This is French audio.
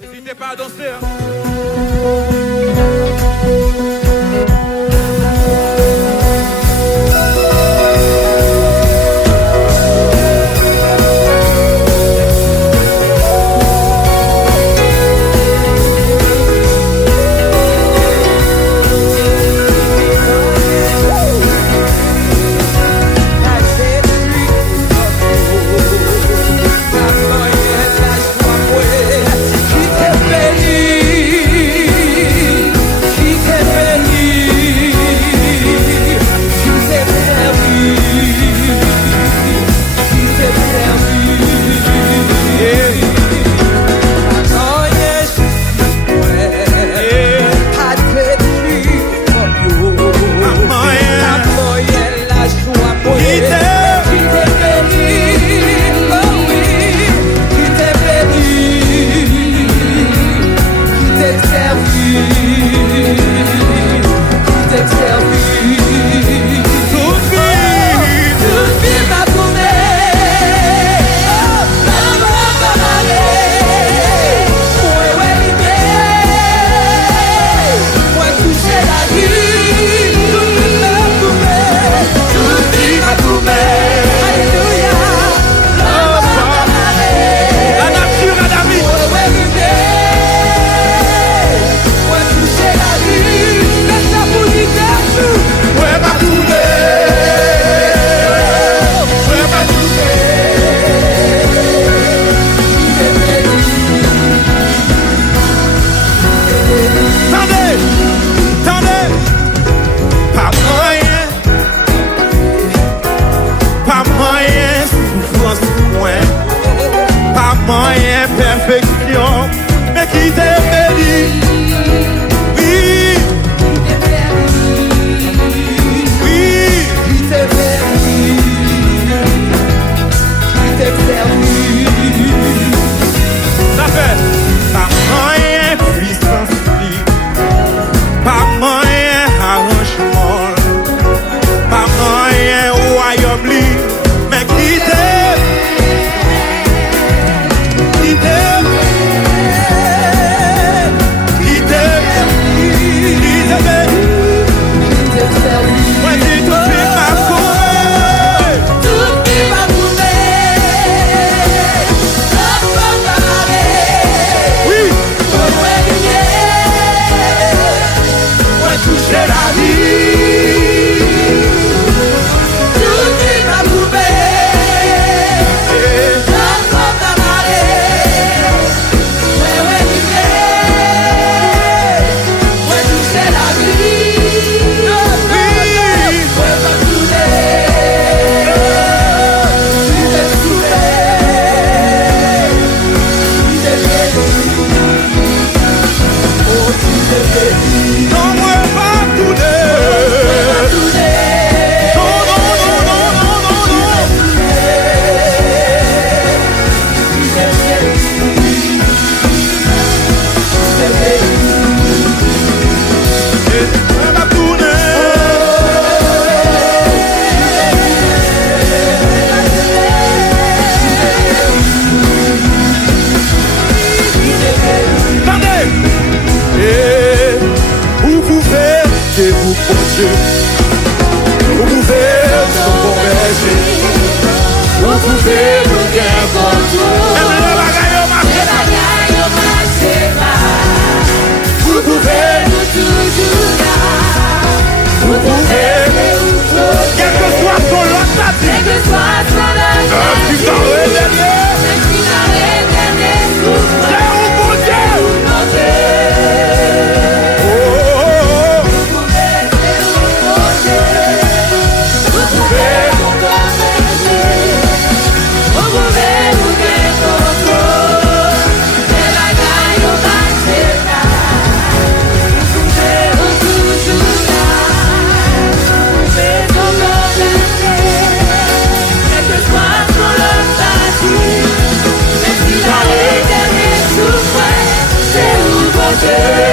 N'hésitez pas à danser. Hein. Perfection, mais qui t'est béni. Oui, oui, qui t'est béni, qui t'est servi. Ça fait pas moyen puissance, pas moyen arrangement, pas moyen royaume, mais qui t'est vous pouvez se converger, vous pouvez nous faire contrôle. Même le bagaille marche pas. Vous pouvez nous toujours là. Vous pouvez nous toujours. Quel que soit son lot, quel que soit son lot, tu t'en redonnes. C'est où mon Dieu? Yeah.